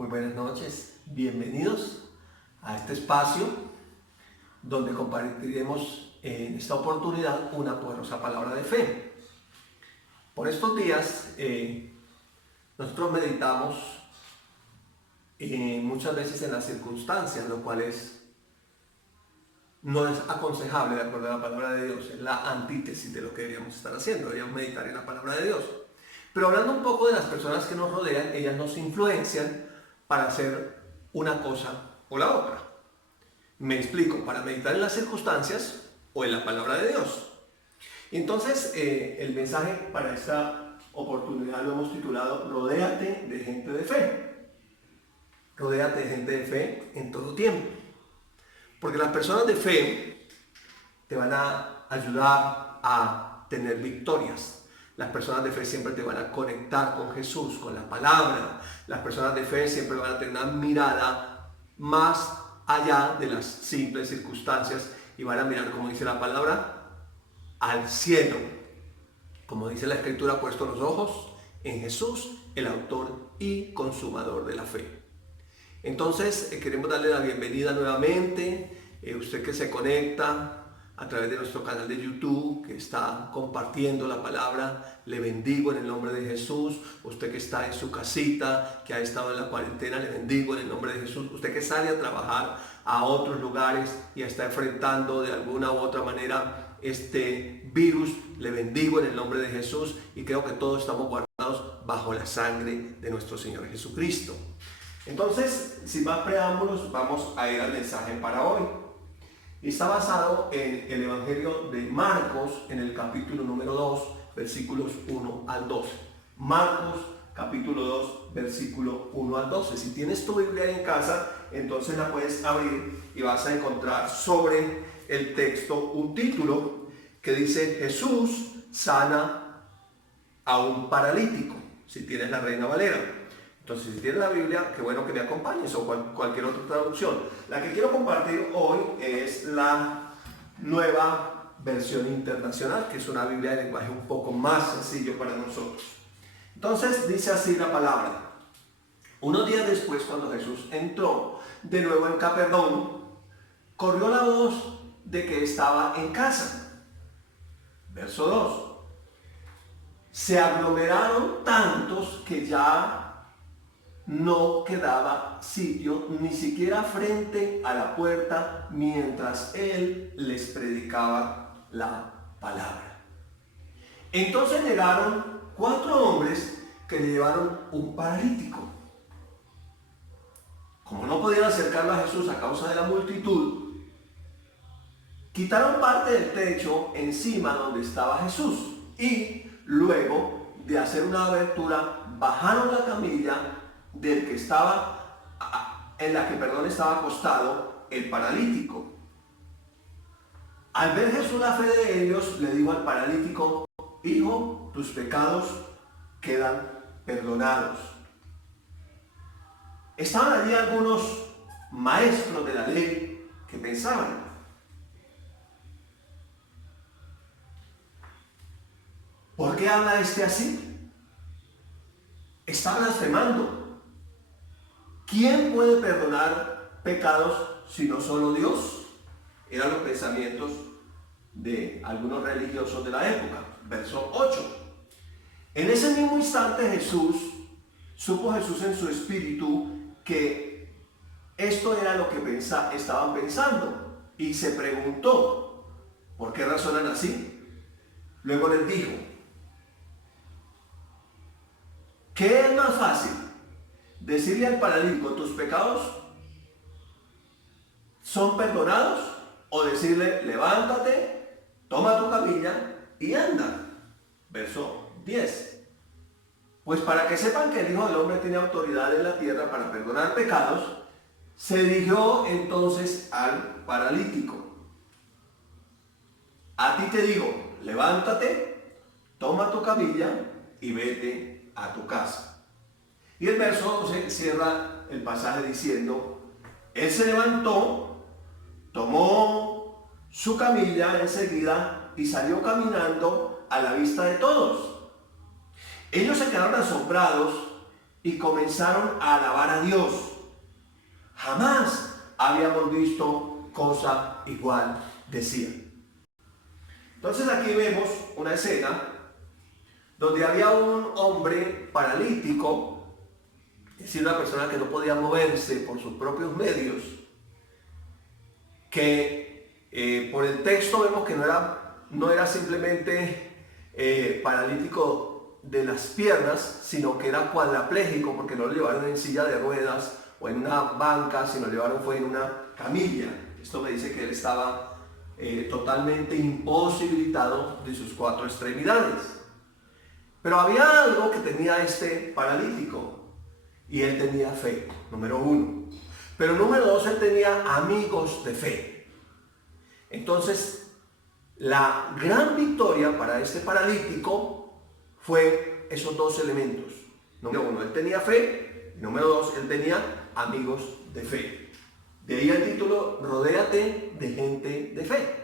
Muy buenas noches, bienvenidos a este espacio donde compartiremos en esta oportunidad una poderosa palabra de fe. Por estos días nosotros meditamos muchas veces en las circunstancias, lo cual no es aconsejable de acuerdo a la palabra de Dios, es la antítesis de lo que deberíamos estar haciendo, deberíamos meditar en la palabra de Dios. Pero hablando un poco de las personas que nos rodean, ellas nos influencian para hacer una cosa o la otra. Me explico, para meditar en las circunstancias o en la palabra de Dios. Entonces, el mensaje para esta oportunidad lo hemos titulado Rodéate de gente de fe. Rodéate de gente de fe en todo tiempo. Porque las personas de fe te van a ayudar a tener victorias. Las personas de fe siempre te van a conectar con Jesús, con la palabra. Las personas de fe siempre van a tener una mirada más allá de las simples circunstancias y van a mirar, como dice la palabra, al cielo. Como dice la Escritura, puesto los ojos en Jesús, el autor y consumador de la fe. Entonces, queremos darle la bienvenida nuevamente. Usted que se conecta a través de nuestro canal de YouTube, que está compartiendo la palabra, le bendigo en el nombre de Jesús. Usted que está en su casita, que ha estado en la cuarentena, le bendigo en el nombre de Jesús. Usted que sale a trabajar a otros lugares y está enfrentando de alguna u otra manera este virus, le bendigo en el nombre de Jesús y creo que todos estamos guardados bajo la sangre de nuestro Señor Jesucristo. Entonces, sin más preámbulos, vamos a ir al mensaje para hoy. Y está basado en el Evangelio de Marcos, en el capítulo número 2, versículos 1 al 12. Marcos, capítulo 2, versículo 1 al 12. Si tienes tu Biblia en casa, entonces la puedes abrir y vas a encontrar sobre el texto un título que dice Jesús sana a un paralítico. Si tienes la Reina Valera. Entonces, si tienes la Biblia, qué bueno que me acompañes o cualquier otra traducción. La que quiero compartir hoy es la Nueva Versión Internacional, que es una Biblia de lenguaje un poco más sencillo para nosotros. Entonces, dice así la palabra. Unos días después, cuando Jesús entró de nuevo en Capernaum, corrió la voz de que estaba en casa. Verso 2. Se aglomeraron tantos que ya no quedaba sitio ni siquiera frente a la puerta mientras él les predicaba la palabra. Entonces llegaron 4 hombres que le llevaron un paralítico. Como no podían acercarlo a Jesús a causa de la multitud, quitaron parte del techo encima donde estaba Jesús y luego de hacer una abertura bajaron la camilla del que estaba estaba acostado el paralítico. Al ver Jesús la fe de ellos, le dijo al paralítico: hijo, tus pecados quedan perdonados. Estaban allí algunos maestros de la ley que pensaban: ¿por qué habla este así? Está blasfemando. ¿Quién puede perdonar pecados sino solo Dios? Eran los pensamientos de algunos religiosos de la época. Verso 8. En ese mismo instante supo Jesús en su espíritu que esto era lo que estaban pensando y se preguntó: ¿por qué razonan así? Luego les dijo: ¿qué es más fácil? ¿Decirle al paralítico tus pecados son perdonados? ¿O decirle levántate, toma tu camilla y anda? Verso 10. Pues para que sepan que el Hijo del Hombre tiene autoridad en la tierra para perdonar pecados, se dirigió entonces al paralítico: a ti te digo, levántate, toma tu camilla y vete a tu casa. Y el verso 12 cierra el pasaje diciendo: él se levantó, tomó su camilla enseguida y salió caminando a la vista de todos. Ellos se quedaron asombrados y comenzaron a alabar a Dios. Jamás habíamos visto cosa igual, decían. Entonces aquí vemos una escena donde había un hombre paralítico, es decir, una persona que no podía moverse por sus propios medios, que por el texto vemos que no era simplemente paralítico de las piernas, sino que era cuadraplégico, porque no lo llevaron en silla de ruedas o en una banca, sino lo llevaron fue en una camilla. Esto me dice que él estaba totalmente imposibilitado de sus 4 extremidades. Pero había algo que tenía este paralítico, y él tenía fe, número 1. Pero número 2, él tenía amigos de fe. Entonces, la gran victoria para este paralítico fue esos 2 elementos. Número 1, él tenía fe. Y número 2, él tenía amigos de fe. De ahí el título, rodéate de gente de fe.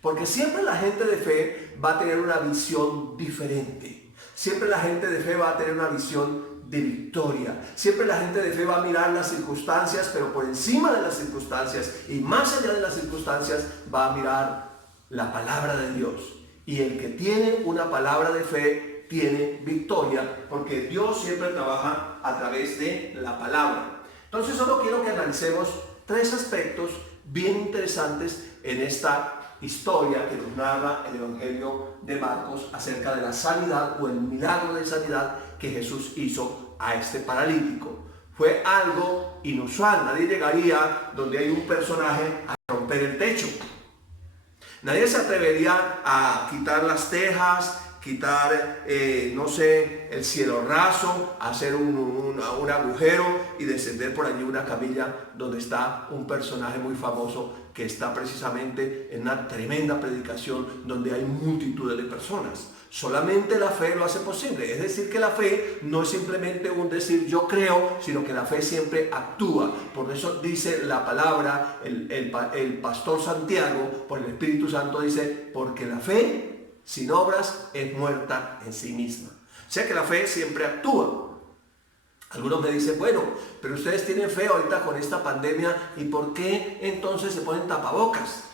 Porque siempre la gente de fe va a tener una visión diferente. Siempre la gente de fe va a tener una visión de victoria. Siempre la gente de fe va a mirar las circunstancias, pero por encima de las circunstancias y más allá de las circunstancias va a mirar la palabra de Dios. Y el que tiene una palabra de fe tiene victoria, porque Dios siempre trabaja a través de la palabra. Entonces solo quiero que analicemos 3 aspectos bien interesantes en esta historia que nos narra el Evangelio de Marcos acerca de la sanidad o el milagro de sanidad que Jesús hizo a este paralítico. Fue algo inusual. Nadie llegaría donde hay un personaje a romper el techo. Nadie se atrevería a quitar las tejas, quitar, no sé, el cielo raso, hacer un agujero y descender por allí una camilla donde está un personaje muy famoso que está precisamente en una tremenda predicación donde hay multitudes de personas. Solamente la fe lo hace posible. Es decir, que la fe no es simplemente un decir yo creo, sino que la fe siempre actúa. Por eso dice la palabra, el pastor Santiago, por el Espíritu Santo dice, porque la fe sin obras es muerta en sí misma. O sea que la fe siempre actúa. Algunos me dicen, bueno, pero ustedes tienen fe ahorita con esta pandemia, ¿y por qué entonces se ponen tapabocas?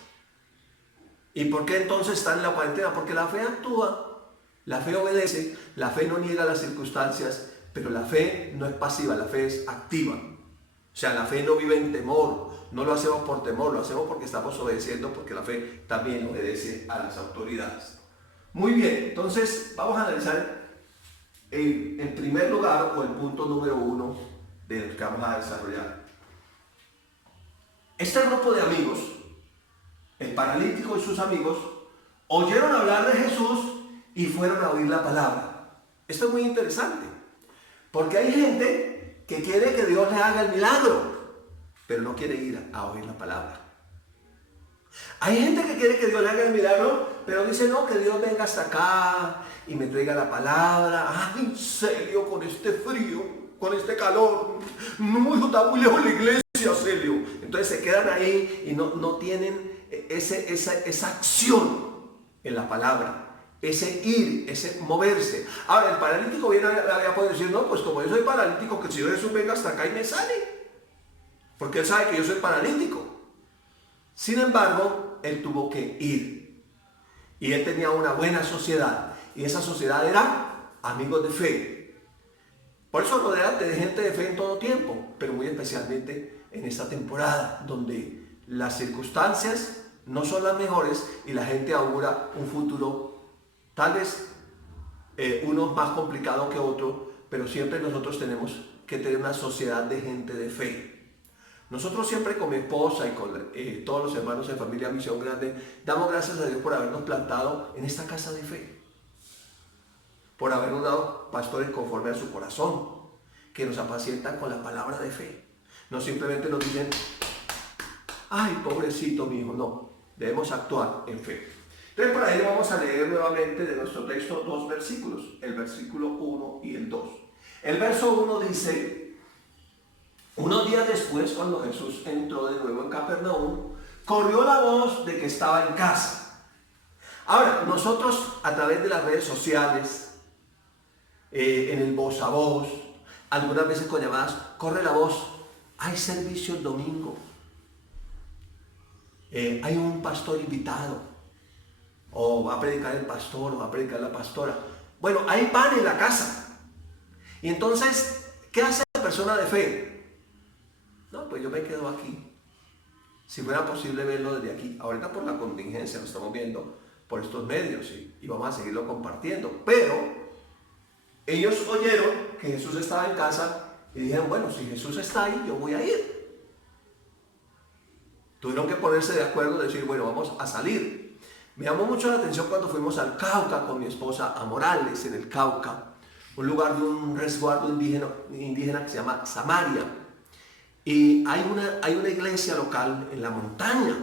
¿Y por qué entonces están en la cuarentena? Porque la fe actúa, la fe obedece, la fe no niega las circunstancias, pero la fe no es pasiva, la fe es activa. O sea, la fe no vive en temor, no lo hacemos por temor, lo hacemos porque estamos obedeciendo, porque la fe también obedece a las autoridades. Muy bien, entonces vamos a analizar en primer lugar, o el punto número 1 de lo que vamos a desarrollar. Este grupo de amigos, el paralítico y sus amigos, oyeron hablar de Jesús y fueron a oír la palabra. Esto es muy interesante, porque hay gente que quiere que Dios le haga el milagro, pero no quiere ir a oír la palabra. Hay gente que quiere que Dios le haga el milagro, pero dice no, que Dios venga hasta acá y me traiga la palabra. Ay, en serio, con este frío, con este calor, no está muy lejos la iglesia, Celio. Entonces se quedan ahí y no tienen esa acción en la palabra, ese ir, ese moverse. Ahora el paralítico viene había podido decir, no, pues como yo soy paralítico, que el Señor Jesús venga hasta acá y me sane, porque Él sabe que yo soy paralítico. Sin embargo, Él tuvo que ir, y Él tenía una buena sociedad, y esa sociedad era amigos de fe. Por eso rodéate de gente de fe en todo tiempo, pero muy especialmente en esta temporada donde las circunstancias no son las mejores y la gente augura un futuro tal vez uno más complicado que otro, pero siempre nosotros tenemos que tener una sociedad de gente de fe. Nosotros siempre con mi esposa y con todos los hermanos de Familia Misión Grande damos gracias a Dios por habernos plantado en esta casa de fe, por habernos dado pastores conforme a su corazón, que nos apacientan con la palabra de fe. No simplemente nos dicen, ay, pobrecito mi hijo, no, debemos actuar en fe. Entonces para ello vamos a leer nuevamente de nuestro texto 2 versículos, el versículo 1 y el 2. El verso 1 dice, unos días después, cuando Jesús entró de nuevo en Capernaum, corrió la voz de que estaba en casa. Ahora, nosotros a través de las redes sociales, en el voz a voz, algunas veces con llamadas, corre la voz, hay servicio el domingo, hay un pastor invitado, o va a predicar el pastor, o va a predicar la pastora. Bueno, hay pan en la casa. Y entonces, ¿qué hace la persona de fe? No, pues yo me quedo aquí. Si fuera posible verlo desde aquí. Ahorita por la contingencia lo estamos viendo por estos medios y vamos a seguirlo compartiendo. Pero ellos oyeron que Jesús estaba en casa y dijeron, bueno, si Jesús está ahí, yo voy a ir. Tuvieron que ponerse de acuerdo y decir, bueno, vamos a salir. Me llamó mucho la atención cuando fuimos al Cauca con mi esposa, a Morales, en el Cauca, un lugar de un resguardo indígena que se llama Samaria. Y hay una iglesia local en la montaña,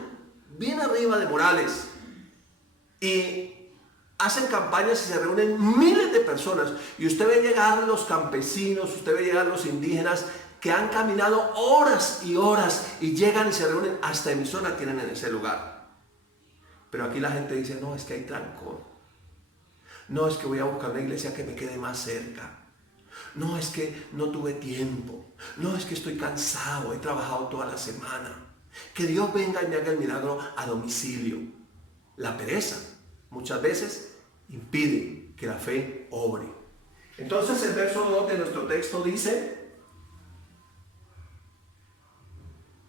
bien arriba de Morales. Y hacen campañas y se reúnen miles de personas. Y usted ve llegar los campesinos, usted ve llegar los indígenas que han caminado horas y horas y llegan y se reúnen, hasta emisora tienen en ese lugar. Pero aquí la gente dice, no, es que hay trancón. No, es que voy a buscar una iglesia que me quede más cerca. No, es que no tuve tiempo. No, es que estoy cansado, he trabajado toda la semana. Que Dios venga y me haga el milagro a domicilio. La pereza muchas veces impide que la fe obre. Entonces el verso 2 de nuestro texto dice,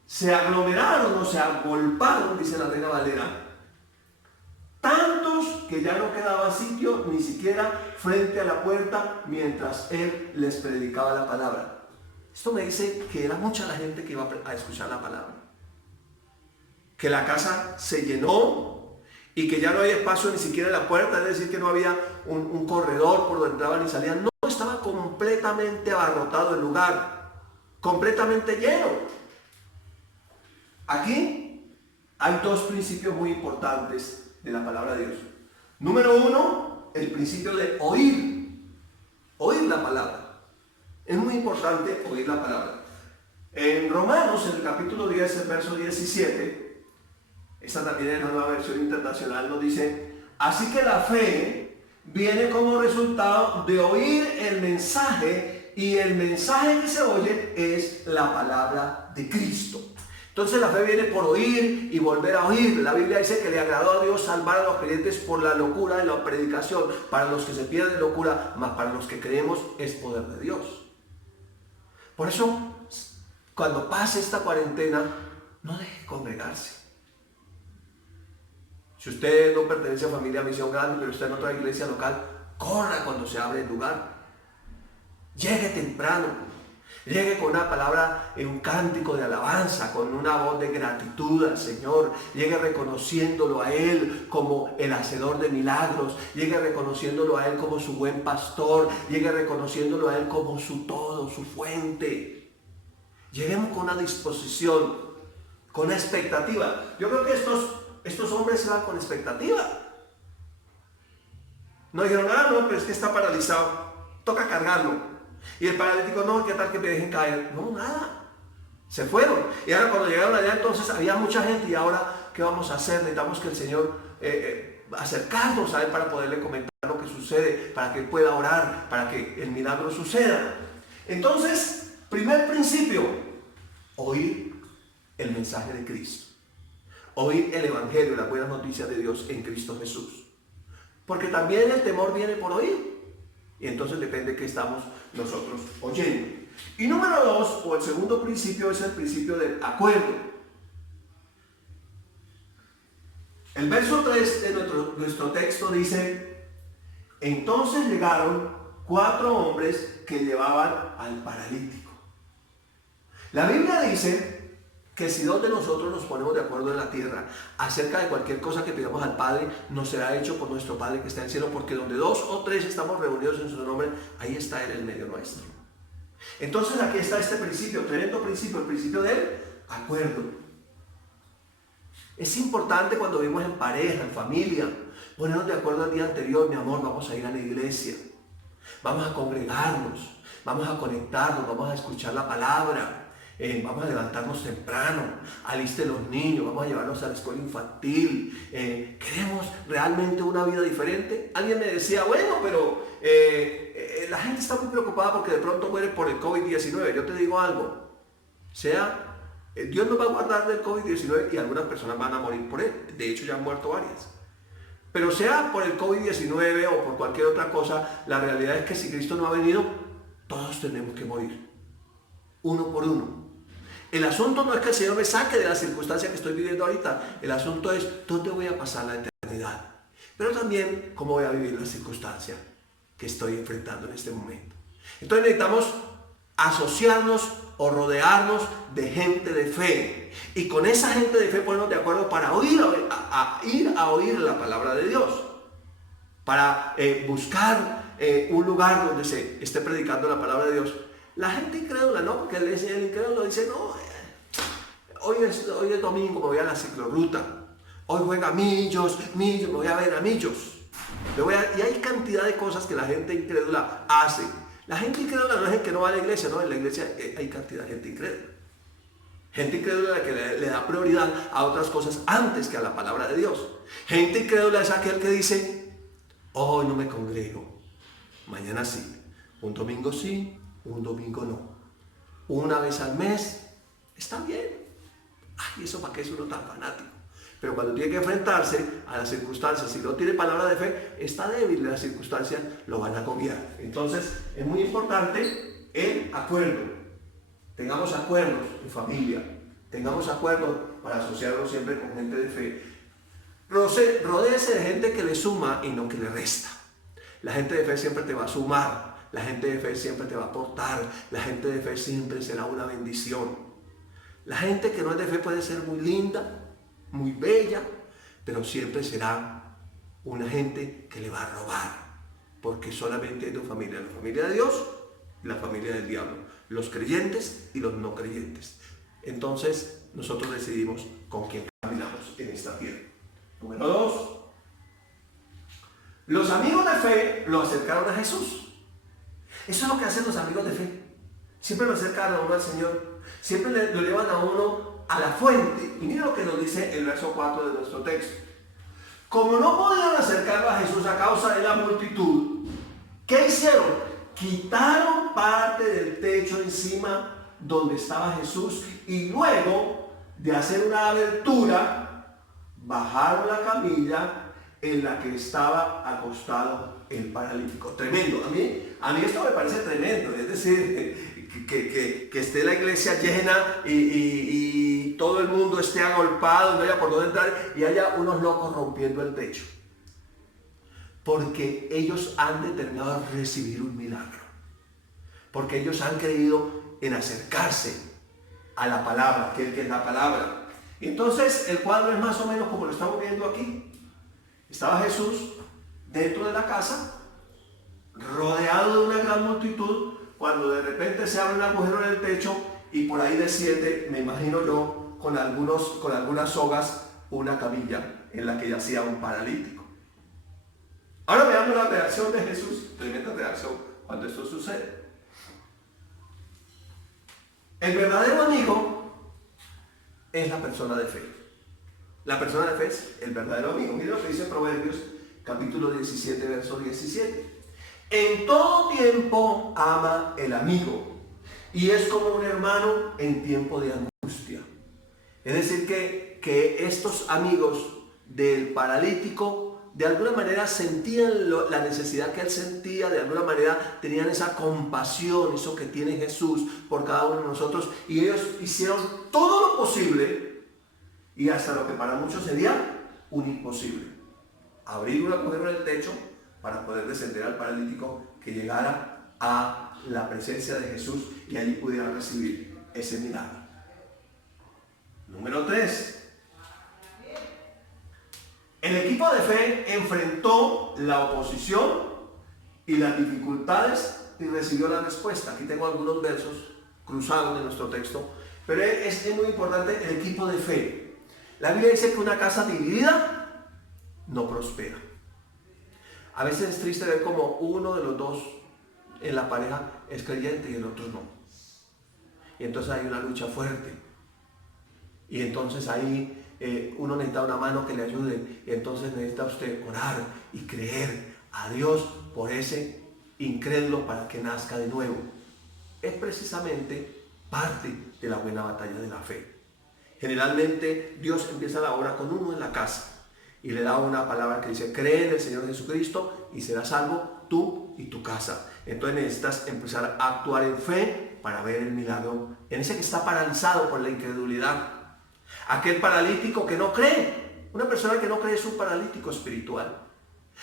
se aglomeraron o se agolparon, dice la Reina Valera, tantos que ya no quedaba sitio ni siquiera frente a la puerta mientras él les predicaba la palabra. Esto me dice que era mucha la gente que iba a escuchar la palabra. Que la casa se llenó y que ya no había espacio ni siquiera en la puerta, es decir, que no había un corredor por donde entraban y salían. No, estaba completamente abarrotado el lugar, completamente lleno. Aquí hay dos principios muy importantes de la palabra de Dios. Número uno, el principio de oír la palabra. Es muy importante oír la palabra. En Romanos, en el capítulo 10, el verso 17, esta también es la nueva versión internacional, nos dice, así que la fe viene como resultado de oír el mensaje, y el mensaje que se oye es la palabra de Cristo. Entonces la fe viene por oír y volver a oír. La Biblia dice que le agradó a Dios salvar a los creyentes por la locura de la predicación. Para los que se pierden locura, mas para los que creemos es poder de Dios. Por eso, cuando pase esta cuarentena, no deje de congregarse. Si usted no pertenece a Familia Misión Grande, pero está en otra iglesia local, corra cuando se abre el lugar. Llegue temprano. Llegue con una palabra, un cántico de alabanza, con una voz de gratitud al Señor. Llegue reconociéndolo a Él como el hacedor de milagros. Llegue reconociéndolo a Él como su buen pastor. Llegue reconociéndolo a Él como su todo, su fuente. Lleguemos con una disposición, con una expectativa. Yo creo que estos hombres se van con expectativa. No dijeron, no, pero es que está paralizado. Toca cargarlo. Y el paralítico, no, ¿qué tal que me dejen caer? No, nada. Se fueron. Y ahora cuando llegaron allá, entonces había mucha gente. Y ahora, ¿qué vamos a hacer? Necesitamos que el Señor acercarnos a Él para poderle comentar lo que sucede, para que Él pueda orar, para que el milagro suceda. Entonces, primer principio, oír el mensaje de Cristo. Oír el Evangelio, las buenas noticias de Dios en Cristo Jesús. Porque también el temor viene por oír. Y entonces depende de qué estamos nosotros oyendo. Y número 2, o el segundo principio, es el principio del acuerdo. El verso 3 de nuestro texto dice, entonces llegaron 4 hombres que llevaban al paralítico. La Biblia dice que si dos de nosotros nos ponemos de acuerdo en la tierra acerca de cualquier cosa que pidamos al Padre, nos será hecho por nuestro Padre que está en el cielo, porque donde 2 o 3 estamos reunidos en su nombre, ahí está Él en medio nuestro. Entonces aquí está este principio, tremendo principio, el principio del acuerdo. Es importante cuando vivimos en pareja, en familia, ponernos de acuerdo el día anterior, mi amor, vamos a ir a la iglesia, vamos a congregarnos, vamos a conectarnos, vamos a escuchar la palabra. Vamos a levantarnos temprano, aliste los niños, vamos a llevarlos a la escuela infantil. ¿Queremos realmente una vida diferente? Alguien me decía, bueno, pero La gente está muy preocupada porque de pronto muere por el COVID-19. Yo te digo algo, Dios nos va a guardar del COVID-19 y algunas personas van a morir por él. De hecho, ya han muerto varias. Pero sea por el COVID-19 o por cualquier otra cosa, la realidad es que si Cristo no ha venido, todos tenemos que morir. Uno por uno. El asunto no es que el Señor me saque de la circunstancia que estoy viviendo ahorita. El asunto es dónde voy a pasar la eternidad. Pero también cómo voy a vivir la circunstancia que estoy enfrentando en este momento. Entonces necesitamos asociarnos o rodearnos de gente de fe. Y con esa gente de fe ponernos de acuerdo para ir a oír la palabra de Dios. Para buscar un lugar donde se esté predicando la palabra de Dios. La gente incrédula, ¿no? Porque el incrédulo dice, no, hoy es domingo, me voy a la ciclorruta. Hoy juega Millos, me voy a ver a Millos. Y hay cantidad de cosas que la gente incrédula hace. La gente incrédula no es el que no va a la iglesia, no, en la iglesia hay cantidad de gente incrédula. Gente incrédula que le da prioridad a otras cosas antes que a la palabra de Dios. Gente incrédula es aquel que dice, hoy no me congrego, mañana sí, un domingo sí, un domingo no. Una vez al mes, está bien. Ay, eso para qué es uno tan fanático. Pero cuando tiene que enfrentarse a las circunstancias, si no tiene palabra de fe, está débil de las circunstancias, lo van a agobiar. Entonces, es muy importante el acuerdo. Tengamos acuerdos en familia. Tengamos acuerdos para asociarnos siempre con gente de fe. Rodéese de gente que le suma y no que le resta. La gente de fe siempre te va a sumar. La gente de fe siempre te va a aportar. La gente de fe siempre será una bendición. La gente que no es de fe puede ser muy linda, muy bella, pero siempre será una gente que le va a robar, porque solamente hay dos familias, la familia de Dios y la familia del diablo, los creyentes y los no creyentes. Entonces nosotros decidimos con quién caminamos en esta tierra. Número 2, los amigos de fe lo acercaron a Jesús. Eso es lo que hacen los amigos de fe, siempre lo acercan a uno al Señor, siempre lo llevan a uno a la fuente. Y mira lo que nos dice el verso 4 de nuestro texto. Como no podían acercarlo a Jesús a causa de la multitud, ¿qué hicieron? Quitaron parte del techo encima donde estaba Jesús y luego de hacer una abertura, bajaron la camilla en la que estaba acostado el paralítico. Tremendo. A mí esto me parece tremendo. Es decir, que esté la iglesia llena y todo el mundo esté agolpado, no haya por dónde entrar y haya unos locos rompiendo el techo. Porque ellos han determinado recibir un milagro. Porque ellos han creído en acercarse a la palabra, que es la palabra. Entonces el cuadro es más o menos como lo estamos viendo aquí. Estaba Jesús dentro de la casa, rodeado de una gran multitud, cuando de repente se abre un agujero en el techo y por ahí desciende, me imagino yo, con algunas sogas, una camilla en la que yacía un paralítico. Ahora veamos la reacción de Jesús, tremenda reacción cuando esto sucede. El verdadero amigo es la persona de fe. La persona de fe es el verdadero amigo. Miren lo que dice Proverbios, capítulo 17, verso 17. En todo tiempo ama el amigo y es como un hermano en tiempo de angustia. Es decir, que estos amigos del paralítico de alguna manera sentían la necesidad que él sentía, de alguna manera tenían esa compasión, eso que tiene Jesús por cada uno de nosotros, y ellos hicieron todo lo posible y hasta lo que para muchos sería un imposible. Abrir un agujero en el techo para poder descender al paralítico que llegara a la presencia de Jesús y allí pudiera recibir ese milagro. Número 3. El equipo de fe enfrentó la oposición y las dificultades y recibió la respuesta. Aquí tengo algunos versos cruzados de nuestro texto, pero es muy importante el equipo de fe. La Biblia dice que una casa dividida no prospera. A veces es triste ver como uno de los dos en la pareja es creyente y el otro no. Y entonces hay una lucha fuerte. Y entonces ahí uno necesita una mano que le ayude. Y entonces necesita usted orar y creer a Dios por ese incrédulo para que nazca de nuevo. Es precisamente parte de la buena batalla de la fe. Generalmente Dios empieza la obra con uno en la casa y le da una palabra que dice: cree en el Señor Jesucristo y serás salvo tú y tu casa. Entonces necesitas empezar a actuar en fe para ver el milagro en ese que está paralizado por la incredulidad. Aquel paralítico que no cree. Una persona que no cree es un paralítico espiritual.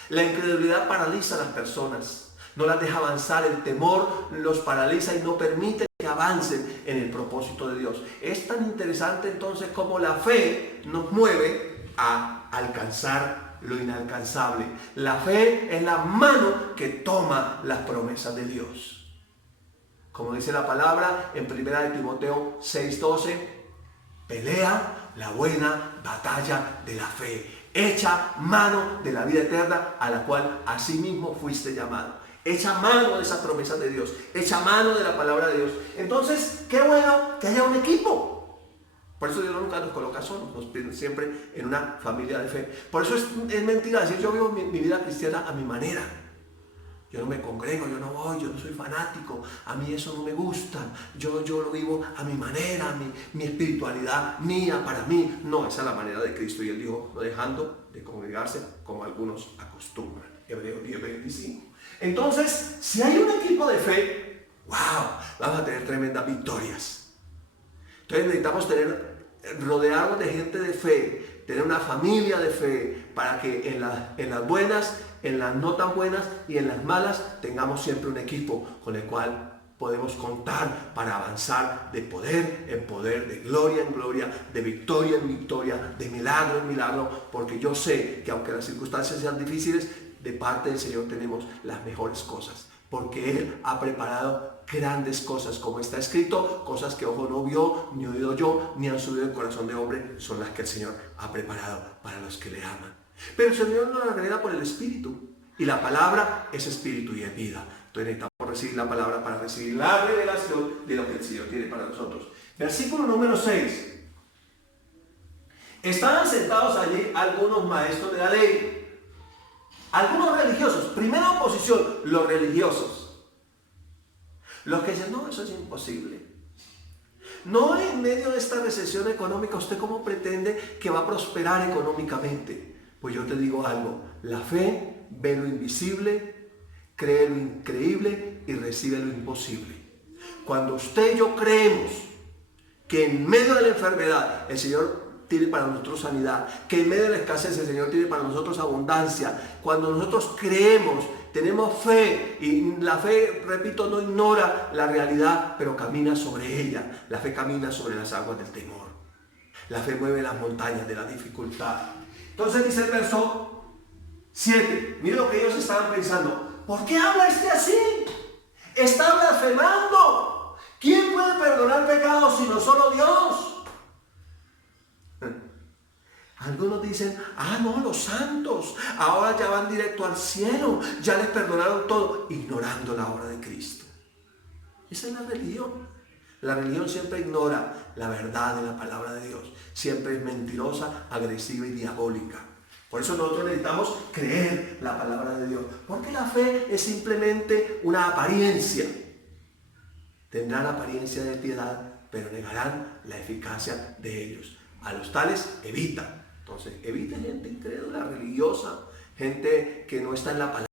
La incredulidad paraliza a las personas, no las deja avanzar. El temor los paraliza y no permite que avancen en el propósito de Dios. Es tan interesante entonces como la fe nos mueve a alcanzar lo inalcanzable. La fe es la mano que toma las promesas de Dios. Como dice la palabra en 1 Timoteo 6:12, pelea la buena batalla de la fe. Echa mano de la vida eterna a la cual asimismo fuiste llamado. Echa mano de esas promesas de Dios. Echa mano de la palabra de Dios. Entonces, qué bueno que haya un equipo. Por eso Dios nunca nos coloca solos, nos pide siempre en una familia de fe. Por eso es mentira decir: yo vivo mi vida cristiana a mi manera. Yo no me congrego, yo no voy, yo no soy fanático, a mí eso no me gusta, yo lo vivo a mi manera, mi espiritualidad mía, para mí. No, esa es la manera de Cristo. Y Él dijo: no dejando de congregarse como algunos acostumbran. Hebreos 10:25. Entonces, si hay un equipo de fe, wow, vamos a tener tremendas victorias. Entonces necesitamos rodearnos de gente de fe, tener una familia de fe, para que en las buenas, en las no tan buenas y en las malas tengamos siempre un equipo con el cual podemos contar para avanzar de poder en poder, de gloria en gloria, de victoria en victoria, de milagro en milagro, porque yo sé que aunque las circunstancias sean difíciles, de parte del Señor tenemos las mejores cosas, porque Él ha preparado grandes cosas, como está escrito: cosas que ojo no vio, ni oído yo, ni han subido el corazón de hombre, son las que el Señor ha preparado para los que le aman. Pero el Señor nos la revela por el Espíritu, y la palabra es espíritu y es vida. Entonces necesitamos recibir la palabra para recibir la revelación de lo que el Señor tiene para nosotros. Versículo número 6. Estaban sentados allí algunos maestros de la ley, algunos religiosos. Primera oposición, los religiosos. Los que dicen: no, eso es imposible. No, en medio de esta recesión económica, ¿usted cómo pretende que va a prosperar económicamente? Pues yo te digo algo: la fe ve lo invisible, cree lo increíble y recibe lo imposible. Cuando usted y yo creemos que en medio de la enfermedad el Señor tiene para nosotros sanidad, que en medio de la escasez el Señor tiene para nosotros abundancia, cuando nosotros creemos, tenemos fe, y la fe, repito, no ignora la realidad, pero camina sobre ella. La fe camina sobre las aguas del temor. La fe mueve las montañas de la dificultad. Entonces dice el verso 7, mire lo que ellos estaban pensando: ¿por qué habla este así? Está blasfemando. ¿Quién puede perdonar pecados sino solo Dios? Algunos dicen: ah, no, los santos ahora ya van directo al cielo, ya les perdonaron todo, ignorando la obra de Cristo. Esa es la religión. La religión siempre ignora la verdad de la palabra de Dios. Siempre es mentirosa, agresiva y diabólica. Por eso nosotros necesitamos creer la palabra de Dios, porque la fe es simplemente una apariencia. Tendrán apariencia de piedad, pero negarán la eficacia de ellos. A los tales evita. Entonces, evite gente incrédula, religiosa, gente que no está en la palabra,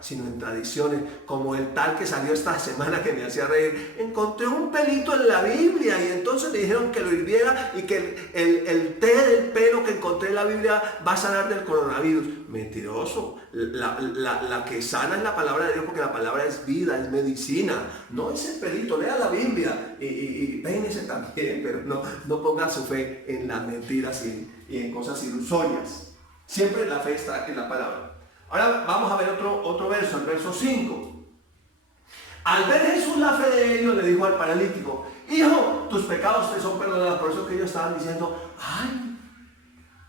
sino en tradiciones, como el tal que salió esta semana que me hacía reír. Encontré un pelito en la Biblia y entonces me dijeron que lo hirviera y que el té del pelo que encontré en la Biblia va a sanar del coronavirus. Mentiroso. La que sana es la palabra de Dios, porque la palabra es vida, es medicina. No es el pelito, lea la Biblia y peínese también, pero no ponga su fe en las mentiras y en cosas ilusorias. Siempre la fe está en la palabra. Ahora vamos a ver otro verso, el verso 5. Al ver Jesús la fe de ellos, le dijo al paralítico: hijo, tus pecados te son perdonados. Por eso que ellos estaban diciendo: ay,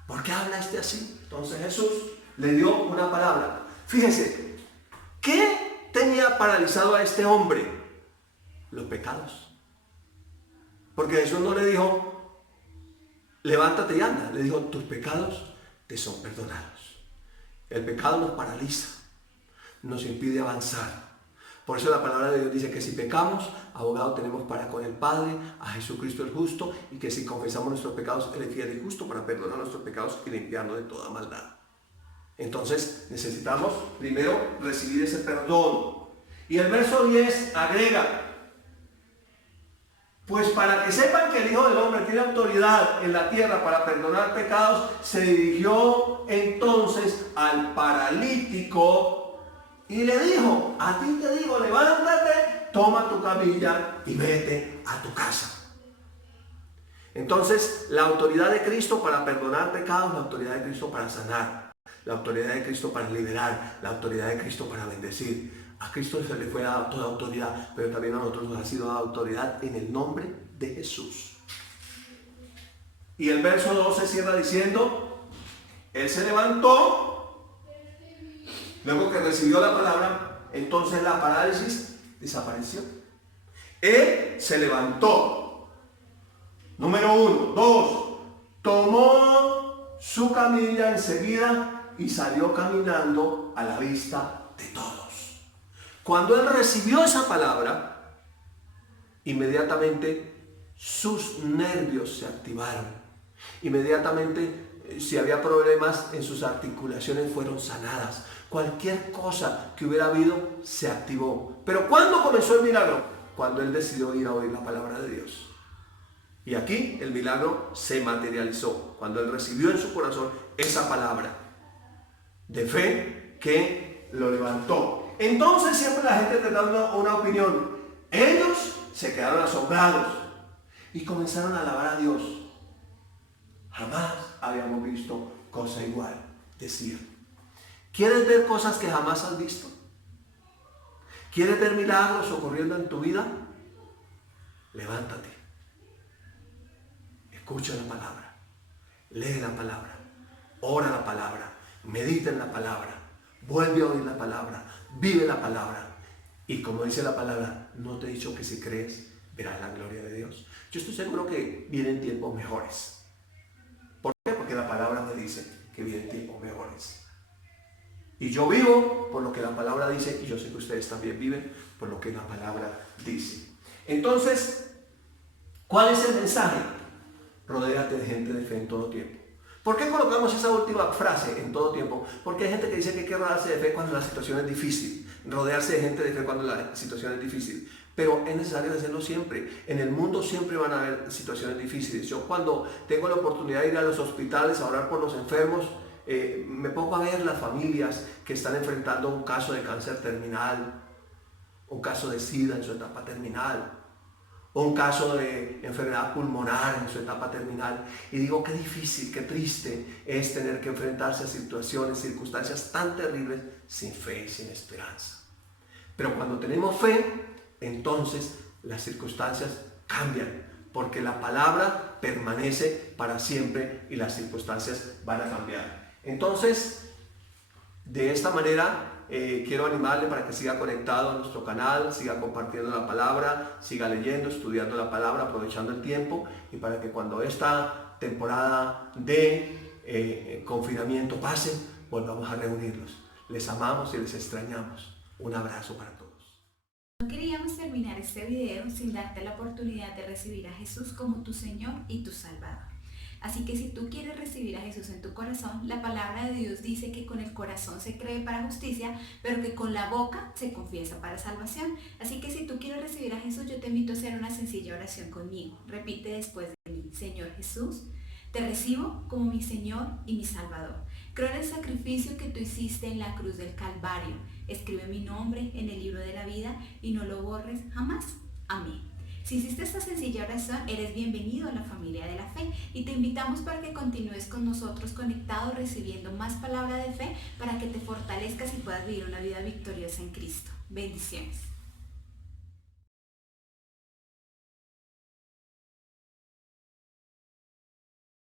¿por qué habla este así? Entonces Jesús le dio una palabra. Fíjense, ¿qué tenía paralizado a este hombre? Los pecados. Porque Jesús no le dijo: levántate y anda. Le dijo: tus pecados te son perdonados. El pecado nos paraliza, nos impide avanzar, Por eso la palabra de Dios dice que si pecamos, abogado tenemos para con el Padre, a Jesucristo el justo, y que si confesamos nuestros pecados, Él es fiel y justo para perdonar nuestros pecados y limpiarnos de toda maldad. Entonces necesitamos primero recibir ese perdón. Y el verso 10 agrega: pues para que sepan que el Hijo del Hombre tiene autoridad en la tierra para perdonar pecados, se dirigió entonces al paralítico y le dijo: a ti te digo, levántate, toma tu camilla y vete a tu casa. Entonces, la autoridad de Cristo para perdonar pecados, la autoridad de Cristo para sanar, la autoridad de Cristo para liberar, la autoridad de Cristo para bendecir. A Cristo se le fue dada toda autoridad, pero también a nosotros nos ha sido dada autoridad en el nombre de Jesús. Y el verso 12 cierra diciendo: Él se levantó, luego que recibió la palabra, entonces la parálisis desapareció. Él se levantó. Número 1. 2. Tomó su camilla enseguida y salió caminando a la vista de todos. Cuando él recibió esa palabra, inmediatamente sus nervios se activaron. Inmediatamente, si había problemas en sus articulaciones, fueron sanadas. Cualquier cosa que hubiera habido se activó. Pero ¿cuándo comenzó el milagro? Cuando él decidió ir a oír la palabra de Dios. Y aquí el milagro se materializó cuando él recibió en su corazón esa palabra de fe que lo levantó. Entonces siempre la gente te da una opinión. Ellos se quedaron asombrados y comenzaron a alabar a Dios. Jamás habíamos visto cosa igual, decían. ¿Quieres ver cosas que jamás has visto? ¿Quieres ver milagros ocurriendo en tu vida? Levántate. Escucha la palabra. Lee la palabra. Ora la palabra. Medita en la palabra. Vuelve a oír la palabra. Vive la palabra. Y como dice la palabra, no te he dicho que si crees, verás la gloria de Dios. Yo estoy seguro que vienen tiempos mejores. ¿Por qué? Porque la palabra me dice que vienen tiempos mejores. Y yo vivo por lo que la palabra dice, y yo sé que ustedes también viven por lo que la palabra dice. Entonces, ¿cuál es el mensaje? Rodéate de gente de fe en todo tiempo. ¿Por qué colocamos esa última frase en todo tiempo? Porque hay gente que dice que hay que rodearse de fe cuando la situación es difícil. Rodearse de gente de fe cuando la situación es difícil. Pero es necesario hacerlo siempre. En el mundo siempre van a haber situaciones difíciles. Yo cuando tengo la oportunidad de ir a los hospitales a orar por los enfermos, me pongo a ver las familias que están enfrentando un caso de cáncer terminal, un caso de SIDA en su etapa terminal, o un caso de enfermedad pulmonar en su etapa terminal. Y digo, qué difícil, qué triste es tener que enfrentarse a situaciones, circunstancias tan terribles sin fe y sin esperanza. Pero cuando tenemos fe, entonces las circunstancias cambian, porque la palabra permanece para siempre y las circunstancias van a cambiar. Entonces, de esta manera, quiero animarle para que siga conectado a nuestro canal, siga compartiendo la palabra, siga leyendo, estudiando la palabra, aprovechando el tiempo, y para que cuando esta temporada de confinamiento pase, volvamos a reunirnos. Les amamos y les extrañamos. Un abrazo para todos. No queríamos terminar este video sin darte la oportunidad de recibir a Jesús como tu Señor y tu Salvador. Así que si tú quieres recibir a Jesús en tu corazón, la palabra de Dios dice que con el corazón se cree para justicia, pero que con la boca se confiesa para salvación. Así que si tú quieres recibir a Jesús, yo te invito a hacer una sencilla oración conmigo. Repite después de mí: Señor Jesús, te recibo como mi Señor y mi Salvador. Creo en el sacrificio que tú hiciste en la cruz del Calvario. Escribe mi nombre en el libro de la vida y no lo borres jamás. Amén. Si hiciste esta sencilla oración, eres bienvenido a la familia de la fe y te invitamos para que continúes con nosotros conectado, recibiendo más palabra de fe para que te fortalezcas y puedas vivir una vida victoriosa en Cristo. Bendiciones.